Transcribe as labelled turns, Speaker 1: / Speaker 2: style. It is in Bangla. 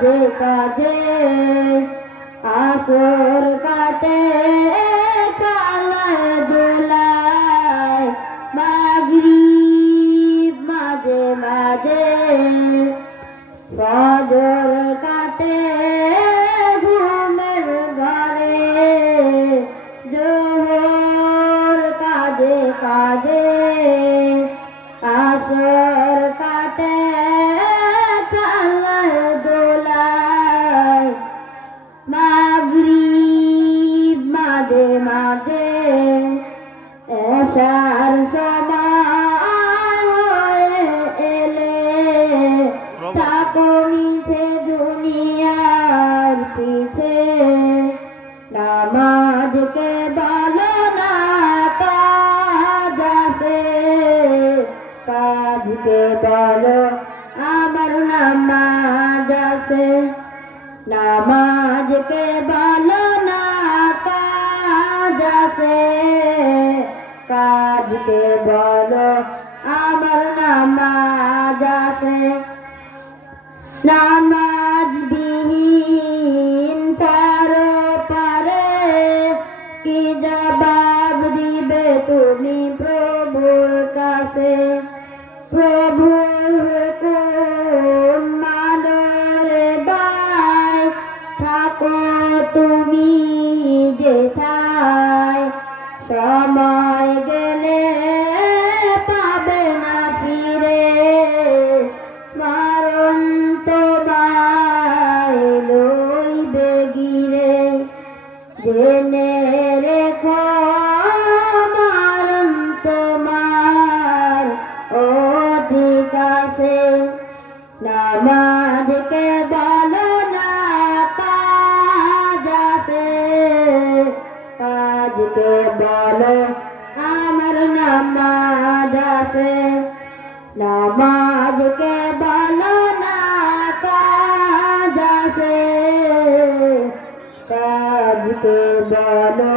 Speaker 1: কাজে কাজে আসর কাটে কালায় দোলায় মাগরিব মাঝে মাঝে ফজর কাটে, ঘুমের ঘরে জোহর কাজে কাজে কাজকে বলো আমার নামাজ আছে। নামাজকে বলো না কাজ আছে। কাজকে বলো আমার নামাজ আছে। নামাজ তুমি যেথায় সময় গেলে পাবে না ফিরে। মারণ তোমায় লইবে গিরে। জেনে রেখো, মারণ তোমার অধিক আছে। নামাজকে কাজকে বলো আমার নামাজ আছে। নামাজকে বলো না কাজ আছে। কাজকে বলো